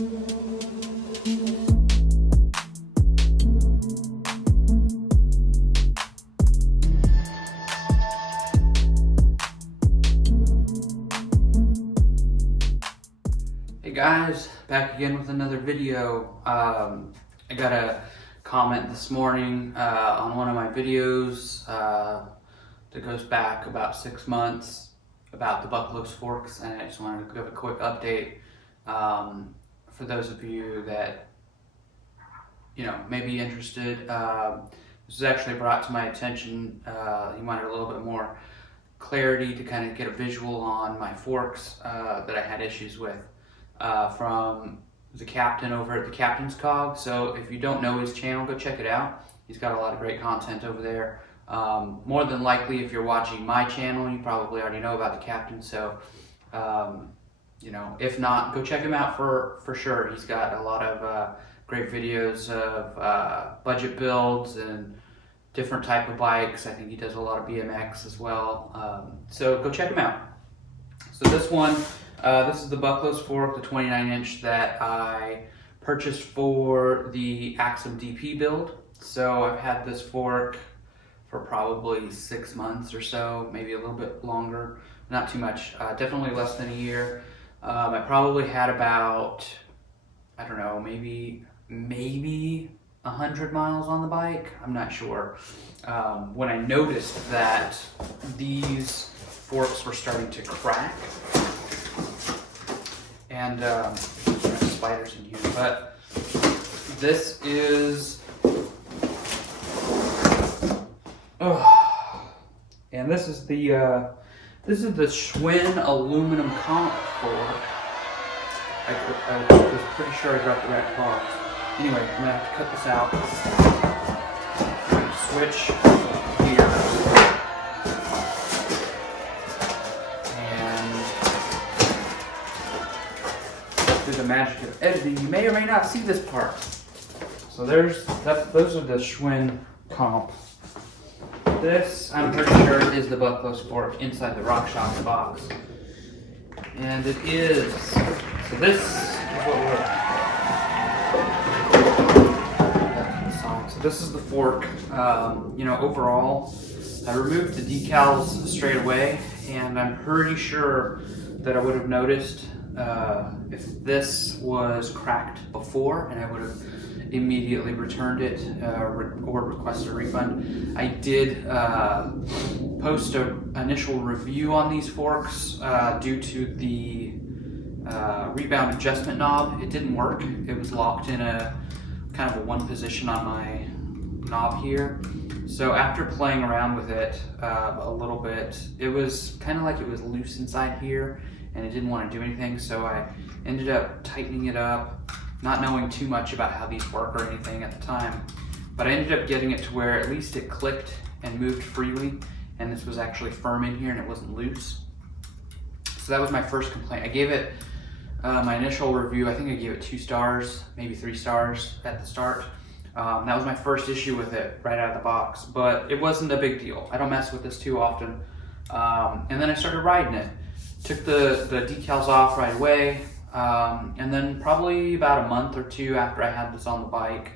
Hey guys, back again with another video. I got a comment this morning on one of my videos that goes back about 6 months about the Bucklos forks, and I just wanted to give a quick update for those of you that may be interested. This was actually brought to my attention. You wanted a little bit more clarity to kind of get a visual on my forks that I had issues with. From the captain over at the Captain's Cog. So if you don't know his channel, go check it out. He's got a lot of great content over there. More than likely, if you're watching my channel, you probably already know about the Captain. So, if not, go check him out for sure. He's got a lot of great videos of budget builds and different type of bikes. I think he does a lot of BMX as well. So go check him out. So this one, this is the Bucklos fork, the 29-inch that I purchased for the Axum DP build. So I've had this fork for probably 6 months or so, maybe a little bit longer, not too much, definitely less than a year. I probably had about, I don't know, maybe 100 miles on the bike, I'm not sure. When I noticed that these forks were starting to crack, and spiders in here, but this is, and this is the Schwinn aluminum comp fork. I was pretty sure I got the right box. Anyway, I'm gonna have to cut this out. I'm gonna switch here. The magic of editing, you may or may not see this part. So those are the Schwinn comp. This, I'm pretty sure, is the Bucklos fork inside the RockShox box, and it is. So this is what we're. So this is the fork. Overall, I removed the decals straight away, and I'm pretty sure that I would have noticed if this was cracked before, and I would have immediately returned it or requested a refund. I did post an initial review on these forks due to the rebound adjustment knob. It didn't work. It was locked in a kind of a one position on my knob here. So after playing around with it a little bit, it was kind of like it was loose inside here, and it didn't want to do anything, so I ended up tightening it up, not knowing too much about how these work or anything at the time, but I ended up getting it to where at least it clicked and moved freely, and this was actually firm in here and it wasn't loose. So that was my first complaint. I gave it my initial review, I think I gave it 2 stars, maybe 3 stars at the start. That was my first issue with it right out of the box, but it wasn't a big deal. I don't mess with this too often. And then I started riding it. Took the decals off right away, and then probably about a month or 2 after I had this on the bike,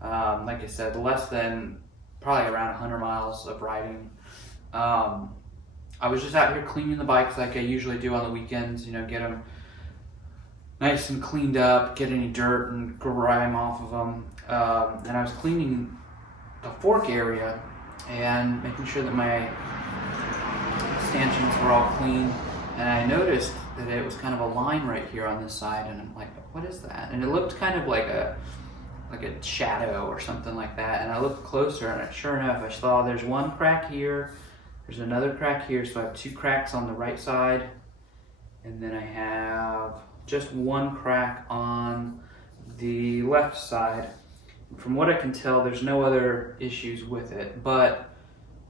like I said, less than probably around 100 miles of riding, I was just out here cleaning the bikes like I usually do on the weekends, get them nice and cleaned up, get any dirt and grime off of them, and I was cleaning the fork area and making sure that my stanchions were all clean. And I noticed that it was kind of a line right here on this side, and I'm like, what is that? And it looked kind of like a shadow or something like that. And I looked closer, and sure enough, I saw there's one crack here, there's another crack here, so I have 2 cracks on the right side, and then I have just 1 crack on the left side. From what I can tell, there's no other issues with it, but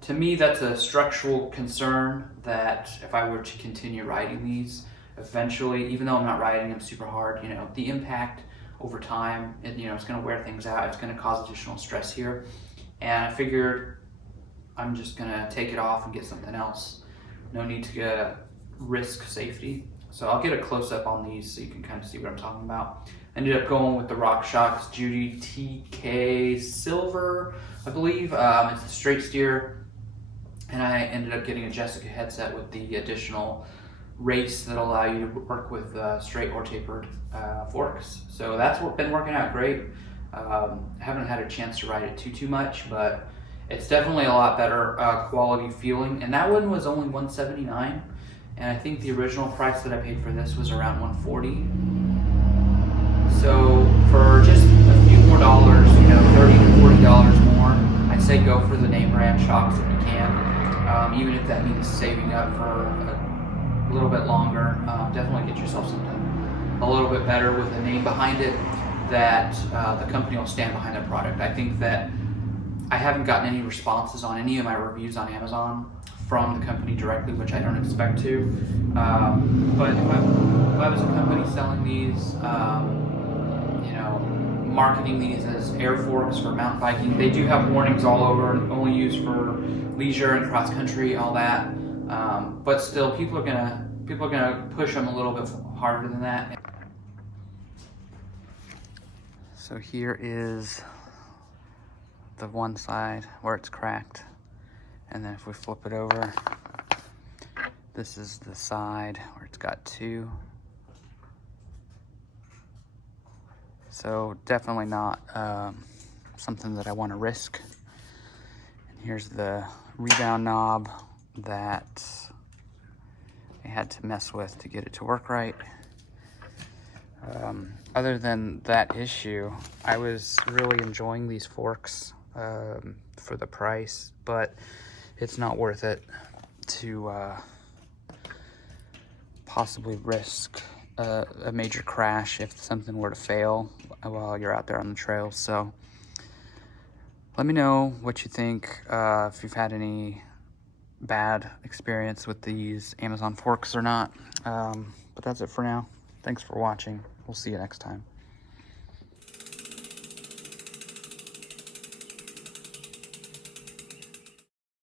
to me, that's a structural concern that if I were to continue riding these, eventually, even though I'm not riding them super hard, the impact over time, it's going to wear things out. It's going to cause additional stress here. And I figured I'm just going to take it off and get something else. No need to risk safety. So I'll get a close-up on these so you can kind of see what I'm talking about. Ended up going with the RockShox Judy TK Silver, I believe. It's the straight steer, and I ended up getting a Jessica headset with the additional race that allow you to work with straight or tapered forks. So that's been working out great. Haven't had a chance to ride it too much, but it's definitely a lot better quality feeling. And that one was only $179, and I think the original price that I paid for this was around $140. So for just a few more dollars, you know, $30 to $40 more, I'd say go for the name brand shocks if you can. Even if that means saving up for a little bit longer, definitely get yourself something a little bit better with a name behind it that the company will stand behind their product. I think that I haven't gotten any responses on any of my reviews on Amazon from the company directly, which I don't expect to. But if I was a company selling these, you know, marketing these as air forks for mountain biking, they do have warnings all over, only used for leisure and cross country, all that. But still, people are gonna push them a little bit harder than that. So here is the one side where it's cracked, and then if we flip it over, this is the side where it's got two. So definitely not something that I want to risk. And here's the rebound knob that I had to mess with to get it to work right. Other than that issue, I was really enjoying these forks for the price, but it's not worth it to possibly risk a major crash if something were to fail while you're out there on the trail. So let me know what you think, if you've had any bad experience with these Amazon forks or not. But that's it for now. Thanks for watching. We'll see you next time.